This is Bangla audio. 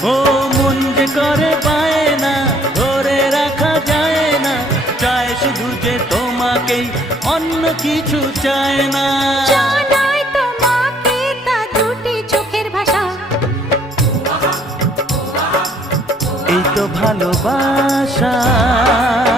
ও মন যে করে পায় না, ধরে রাখা যায় না, চায় শুধু যে তোমাকেই, অন্য কিছু চায় না। জানাই তোমাকে তা দুটি চোখের ভাষা, এই তো ভালোবাসা।